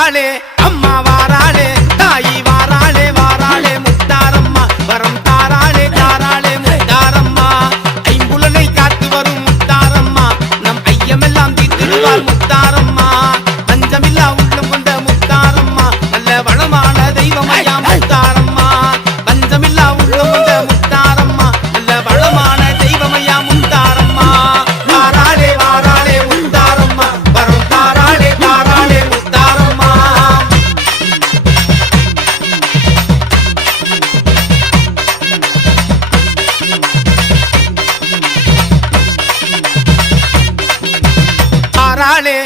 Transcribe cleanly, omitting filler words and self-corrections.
வாராளே அம்மா வாராளே தாயி வாராளே வாராளே முத்தாரம்மா வரம் தாராளே தாராளே முத்தாரம்மா ஐம்புலனை காத்து வரும் முத்தாரம்மா நம் ஐயமெல்லாம் தீர்த்திடுவார் முத்தாரம்மா பஞ்சமில்லா உள்ளம் கொண்ட முத்தாரம்மா நல்ல வளமான தெய்வம் ஐயா முத்தாரம்மா பஞ்சமில்லா உள்ளம் கொண்ட முத்தாரம்மா நல்ல வளமான தெய்வம் ஐயா முத்தாரம்மா வாராளே வாராளே முத்தாரம்மா வரம் தாராளே தாராளே முத்தாரம்மா வாராளே